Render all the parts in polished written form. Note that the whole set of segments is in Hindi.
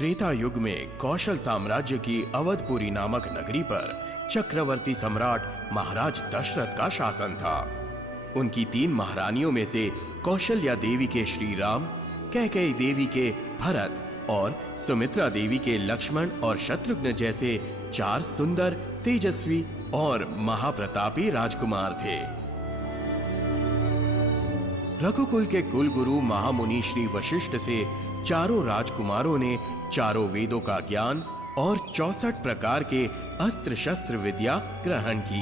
त्रेता युग में कौशल साम्राज्य की अवधपुरी नामक नगरी पर चक्रवर्ती सम्राट महाराज दशरथ का शासन था। उनकी 3 महारानियों में से कौशल्या देवी के श्री राम, कैकेयी देवी के भरत और सुमित्रा देवी के लक्ष्मण और शत्रुघ्न जैसे 4 सुंदर, तेजस्वी और महाप्रतापी राजकुमार थे। रघुकुल के कुल गुरु महामुनि श्री वशिष्ठ से चारों राजकुमारों ने चारों वेदों का ज्ञान और 64 प्रकार के अस्त्र शस्त्र विद्या ग्रहण की।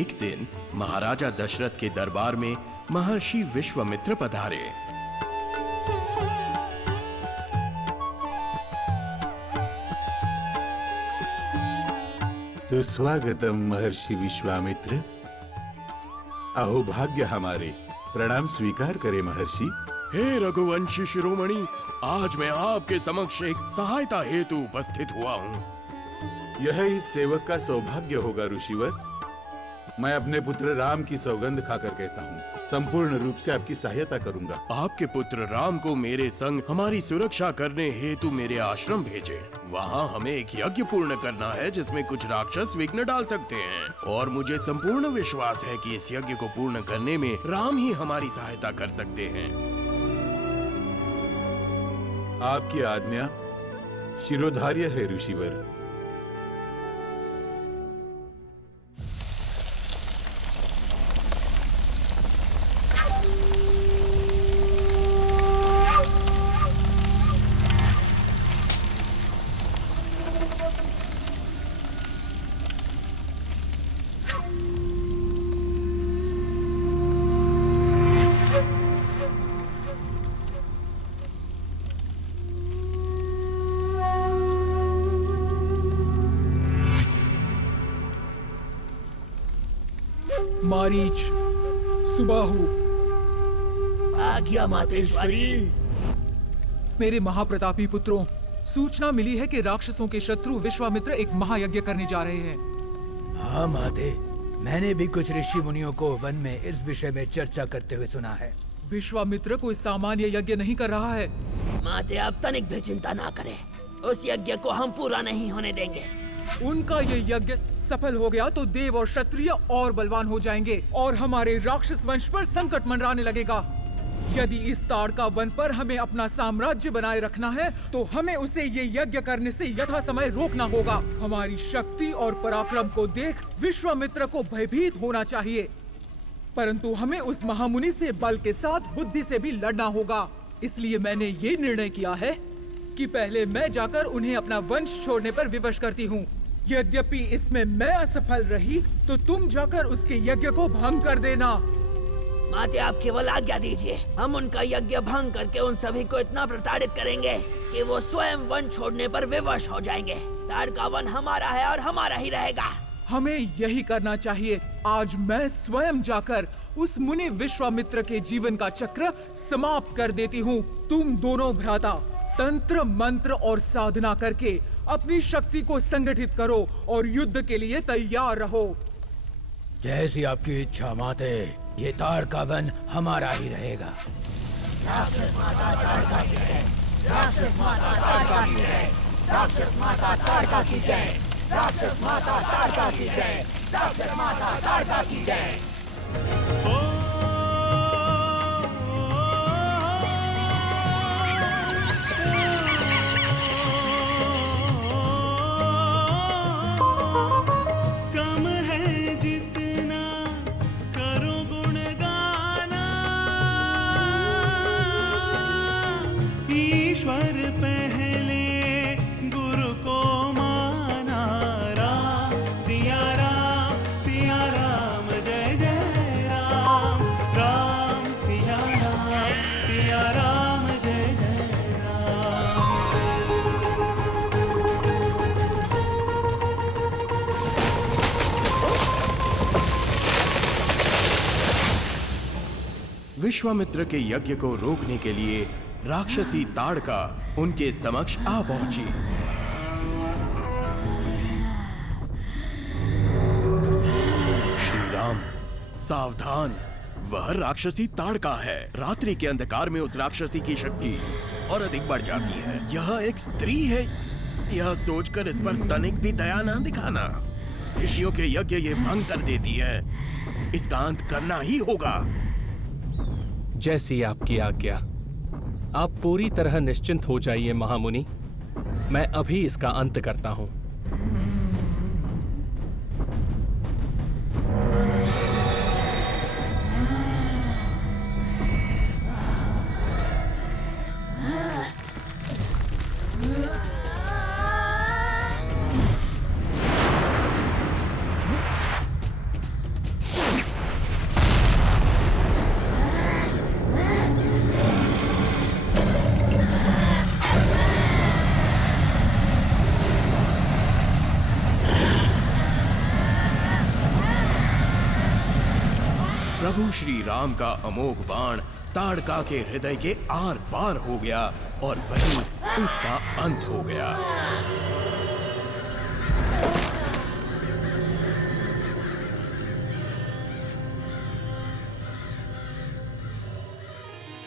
एक दिन महाराजा दशरथ के दरबार में महर्षि विश्वामित्र पधारे। सुस्वागतम महर्षि विश्वामित्र। अहोभाग्य हमारे, प्रणाम स्वीकार करे महर्षि। हे रघुवंशी शिरोमणि, आज मैं आपके समक्ष एक सहायता हेतु उपस्थित हुआ हूँ। यह इस सेवक का सौभाग्य होगा ऋषिवर। मैं अपने पुत्र राम की सौगंध खाकर कहता हूँ, संपूर्ण रूप से आपकी सहायता करूंगा। आपके पुत्र राम को मेरे संग हमारी सुरक्षा करने हेतु मेरे आश्रम भेजे। वहाँ हमें एक यज्ञ पूर्ण करना है जिसमें कुछ राक्षस विघ्न डाल सकते हैं, और मुझे संपूर्ण विश्वास है कि इस यज्ञ को पूर्ण करने में राम ही हमारी सहायता कर सकते हैं। आपकी आज्ञा शिरोधार्य है ऋषिवर। मारीच, सुबाहु, आज्ञा मातेश्वरी। मेरे महाप्रतापी पुत्रों, सूचना मिली है कि राक्षसों के शत्रु विश्वामित्र एक महायज्ञ करने जा रहे हैं। हाँ माते, मैंने भी कुछ ऋषि मुनियों को वन में इस विषय में चर्चा करते हुए सुना है। विश्वामित्र कोई सामान्य यज्ञ नहीं कर रहा है। माते, आप तनिक भी चिंता ना करें, उस यज्ञ को हम पूरा नहीं होने देंगे। उनका ये यज्ञ सफल हो गया तो देव और क्षत्रिय और बलवान हो जाएंगे और हमारे राक्षस वंश पर संकट मंडराने लगेगा। यदि इस ताड़का वन पर हमें अपना साम्राज्य बनाए रखना है तो हमें उसे ये यज्ञ करने से यथा समय रोकना होगा। हमारी शक्ति और पराक्रम को देख विश्वामित्र को भयभीत होना चाहिए, परंतु हमें उस महामुनि से बल के साथ बुद्धि से भी लड़ना होगा। इसलिए मैंने ये निर्णय किया है कि पहले मैं जाकर उन्हें अपना वंश छोड़ने पर विवश करती हूँ। यद्यपि इसमें मैं असफल रही तो तुम जाकर उसके यज्ञ को भंग कर देना। माते, आप केवल आज्ञा दीजिए, हम उनका यज्ञ भंग करके उन सभी को इतना प्रताड़ित करेंगे कि वो स्वयं वन छोड़ने पर विवश हो जाएंगे। ताड़का वन हमारा है और हमारा ही रहेगा। हमें यही करना चाहिए। आज मैं स्वयं जाकर उस मुनि विश्वामित्र के जीवन का चक्र समाप्त कर देती हूँ। तुम दोनों भ्राता तंत्र मंत्र और साधना करके अपनी शक्ति को संगठित करो और युद्ध के लिए तैयार रहो। जैसी आपकी इच्छा माते, ये ताड़का वन हमारा ही रहेगा। राक्षस माता ताड़का की जय, राक्षस माता ताड़का की जय, राक्षस माता ताड़का की जय, राक्षस माता ताड़का की जय, राक्षस माता ताड़का की जय। ईश्वर पहले गुरु को माना। राम सिया राम जय जय राम। राम सिया राम जय जय राम। विश्वामित्र के यज्ञ को रोकने के लिए राक्षसी ताड़का उनके समक्ष आ पहुंची। श्री राम, सावधान, वह राक्षसी ताड़का है। रात्रि के अंधकार में उस राक्षसी की शक्ति और अधिक बढ़ जाती है। यह एक स्त्री है, यह सोचकर इस पर तनिक भी दया न दिखाना। ऋषियों के यज्ञ ये भंग कर देती है, इसका अंत करना ही होगा। जैसी आपकी आज्ञा। आप पूरी तरह निश्चिंत हो जाइए महामुनि, मैं अभी इसका अंत करता हूं। प्रभु श्री राम का अमोघ बाण ताड़का के हृदय के आर पार हो गया और वहीं उसका अंत हो गया।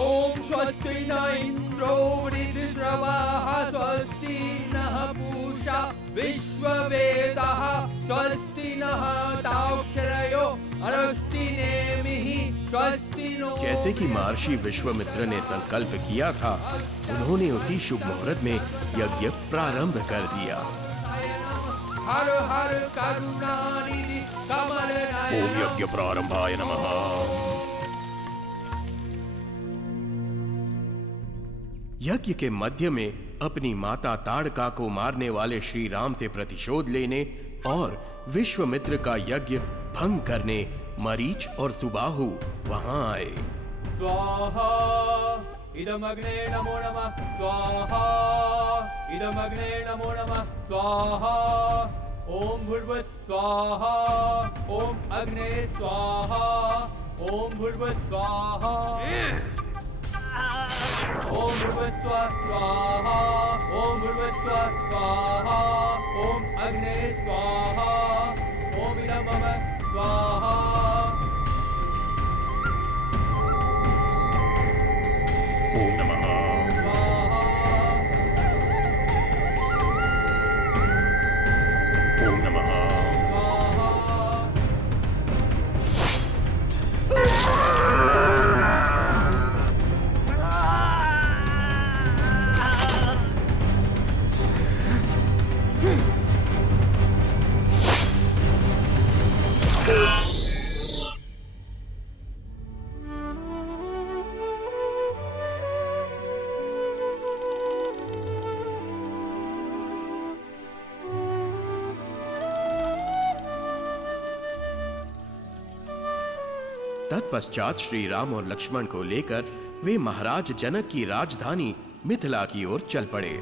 ओम स्वस्ति न इंद्रो वृद्धश्रवाः स्वस्ति नः पूषा विश्ववेदाः स्वस्ति नः ताक्षरयो अरष्टिनेमिः स्वस्ति नो। जैसे कि महर्षि विश्वामित्र ने संकल्प किया था, उन्होंने उसी शुभ मुहूर्त में यज्ञ प्रारंभ कर दिया। हर हर करुणानिधि कमल ओम यज्ञ प्रारंभाय नमः। यज्ञ के मध्य में अपनी माता ताड़का को मारने वाले श्री राम से प्रतिशोध लेने और विश्वामित्र का यज्ञ भंग करने मरीच और सुबाहु वहां आए। स्वाहा इदमग्ने नमो नमः स्वाहा इदमग्ने नमो नमः स्वाहा ओम भूर्भुवः स्वाहा ओम अग्ने स्वाहा ओम भूर्भुवः स्वाहा ओम भूर्भुवः स्वाहा ओम भूर्भुवः स्वाहा ओम अग्ने स्वाहा ओम इदमम स्वाहा। ओम नमः। ओम नमः। तत्पश्चात श्री राम और लक्ष्मण को लेकर वे महाराज जनक की राजधानी मिथिला की ओर चल पड़े।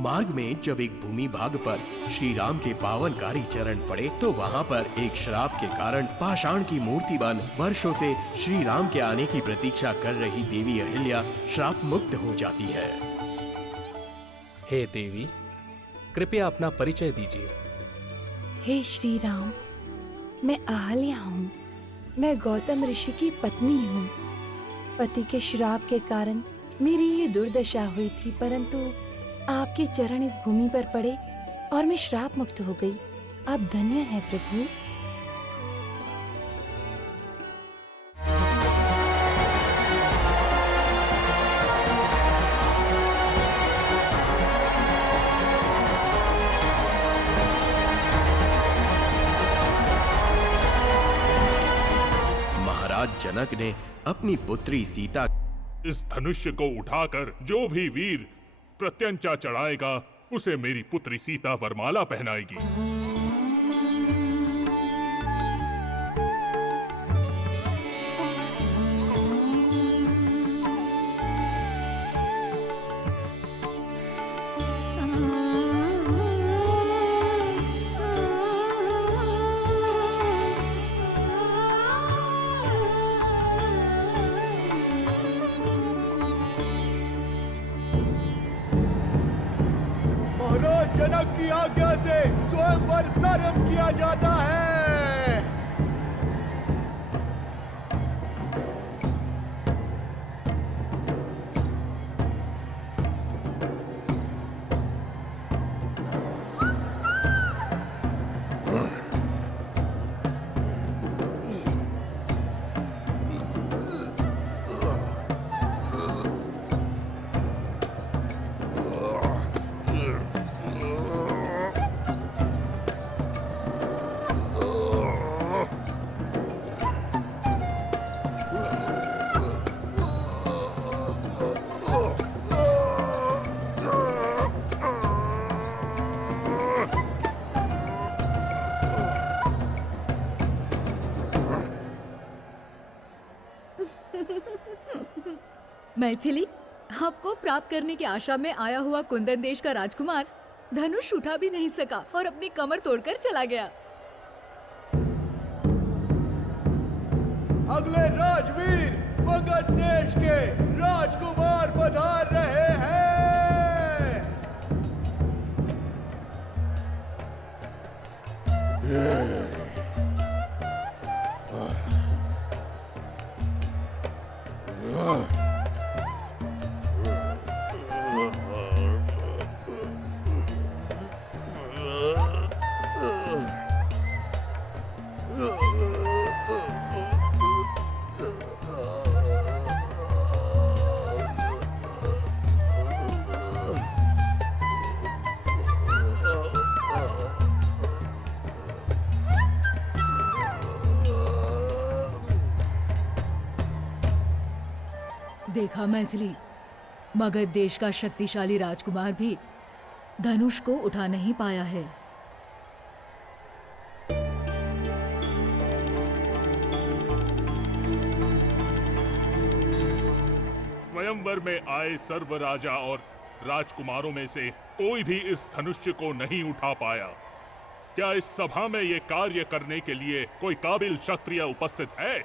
मार्ग में जब एक भूमि भाग पर श्री राम के पावनकारी चरण पड़े तो वहां पर एक श्राप के कारण पाषाण की मूर्ति बन वर्षों से श्री राम के आने की प्रतीक्षा कर रही देवी अहिल्या श्राप मुक्त हो जाती है। हे देवी, कृपया अपना परिचय दीजिए। हे श्री राम, मैं अहल्या हूँ। मैं गौतम ऋषि की पत्नी हूँ। पति के श्राप के कारण मेरी ये दुर्दशा हुई थी, परंतु आपके चरण इस भूमि पर पड़े और मैं श्राप मुक्त हो गई। आप धन्य हैं प्रभु। जनक ने अपनी पुत्री सीता इस धनुष्य को उठाकर जो भी वीर प्रत्यंचा चढ़ाएगा उसे मेरी पुत्री सीता वरमाला पहनाएगी। जनक की आज्ञा से स्वयंवर प्रारंभ किया जाता है। मैथिली, आपको प्राप्त करने की आशा में आया हुआ कुंदन देश का राजकुमार धनुष उठा भी नहीं सका और अपनी कमर तोड़कर चला गया। अगले राजवीर मगध देश के राजकुमार पधार रहे हैं। देखा मैथिली, मगध देश का शक्तिशाली राजकुमार भी धनुष को उठा नहीं पाया है। स्वयंवर में आए सर्व राजा और राजकुमारों में से कोई भी इस धनुष्य को नहीं उठा पाया। क्या इस सभा में ये कार्य करने के लिए कोई काबिल क्षत्रिय उपस्थित है?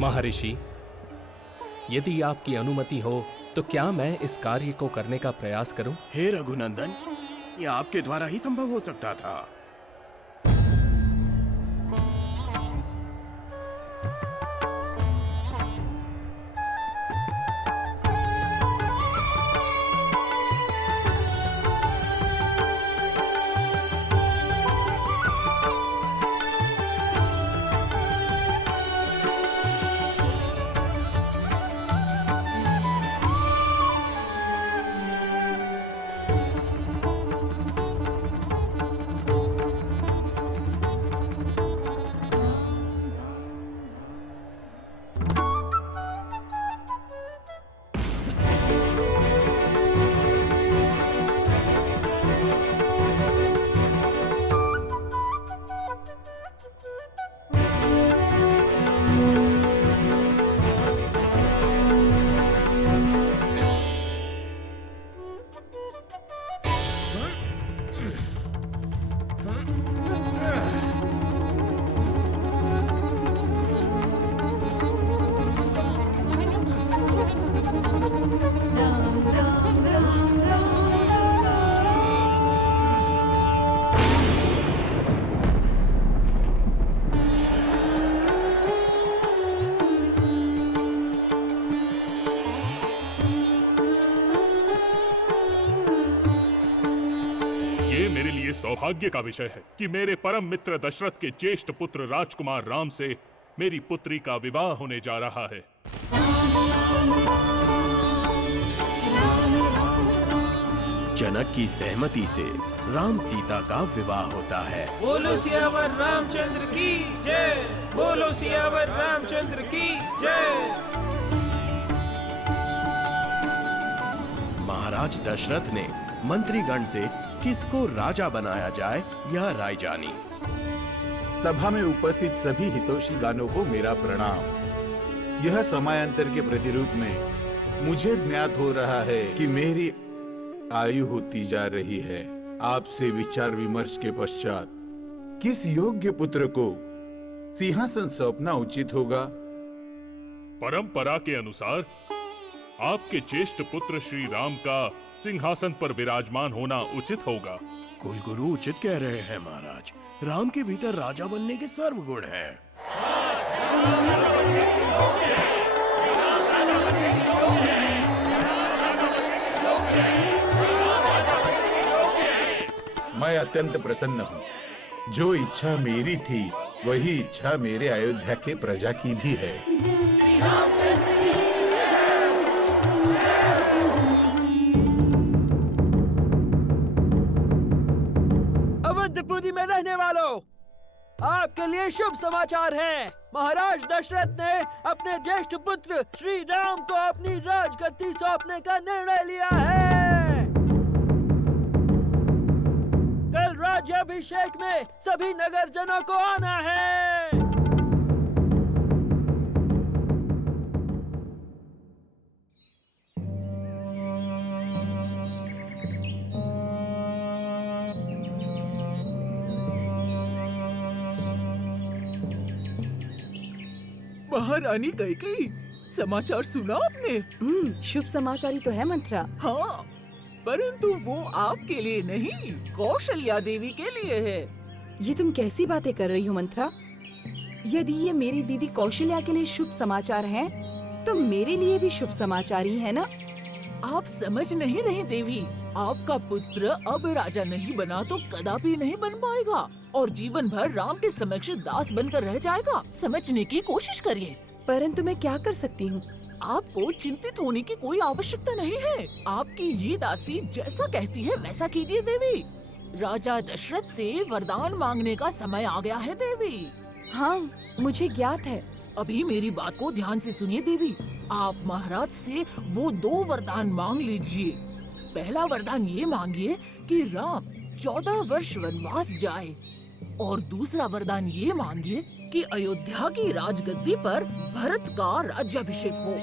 महर्षि, यदि आपकी अनुमति हो तो क्या मैं इस कार्य को करने का प्रयास करूं? हे रघुनंदन, ये आपके द्वारा ही संभव हो सकता था। सौभाग्य का विषय है कि मेरे परम मित्र दशरथ के ज्येष्ठ पुत्र राजकुमार राम से मेरी पुत्री का विवाह होने जा रहा है। जनक की सहमति से राम सीता का विवाह होता है। बोलो सियावर रामचंद्र की जय, बोलो सियावर रामचंद्र की जय। महाराज दशरथ ने मंत्रीगण से किसको राजा बनाया जाए यह राय जानी। सभा में उपस्थित सभी हितोषी गानों को मेरा प्रणाम। यह समयांतर के प्रतिरूप में मुझे ज्ञात हो रहा है कि मेरी आयु होती जा रही है। आपसे विचार विमर्श के पश्चात किस योग्य पुत्र को सिंहासन सौंपना उचित होगा? परंपरा के अनुसार आपके ज्येष्ठ पुत्र श्री राम का सिंहासन पर विराजमान होना उचित होगा। कुलगुरु उचित कह रहे हैं महाराज। राम के भीतर राजा बनने के सर्व गुण हैं। मैं अत्यंत प्रसन्न हूँ। जो इच्छा मेरी थी वही इच्छा मेरे अयोध्या के प्रजा की भी है। अवधपुरी में रहने वालों, आपके लिए शुभ समाचार है। महाराज दशरथ ने अपने ज्येष्ठ पुत्र श्री राम को अपनी राजगद्दी सौंपने का निर्णय लिया है। कल राज्याभिषेक में सभी नगरजनों को आना है। महारानी कैकेयी, समाचार सुना आपने? शुभ समाचार ही तो है मंत्रा। हाँ, परंतु वो आपके लिए नहीं, कौशल्या देवी के लिए है। ये तुम कैसी बातें कर रही हो मंत्रा? यदि ये मेरी दीदी कौशल्या के लिए शुभ समाचार हैं, तो मेरे लिए भी शुभ समाचार ही है ना? आप समझ नहीं रही देवी, आपका पुत्र अब राजा नहीं बना तो कदापि नहीं बन पाएगा और जीवन भर राम के समक्ष दास बनकर रह जाएगा। समझने की कोशिश करिए। परंतु मैं क्या कर सकती हूँ? आपको चिंतित होने की कोई आवश्यकता नहीं है। आपकी ये दासी जैसा कहती है वैसा कीजिए देवी। राजा दशरथ से वरदान मांगने का समय आ गया है देवी। हाँ, मुझे ज्ञात है। अभी मेरी बात को ध्यान से सुनिए देवी। आप महाराज से वो 2 वरदान मांग लीजिए। पहला वरदान ये मांगिए कि राम 14 वर्ष वनवास जाए और दूसरा वरदान ये मांगिए कि अयोध्या की राजगद्दी पर भरत का राज्याभिषेक हो।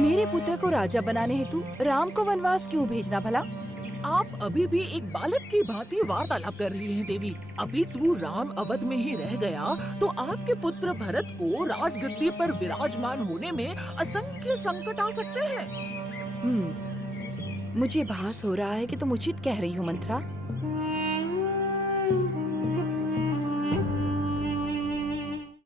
मेरे पुत्र को राजा बनाने हेतु राम को वनवास क्यों भेजना भला? आप अभी भी एक बालक की भांति वार्तालाप कर रही हैं देवी। अभी तू राम अवध में ही रह गया तो आपके पुत्र भरत को राजगद्दी पर विराजमान होने में असंख्य संकट आ सकते हैं। मुझे भास हो रहा है कि तुम उचित कह रही हो मंत्रा।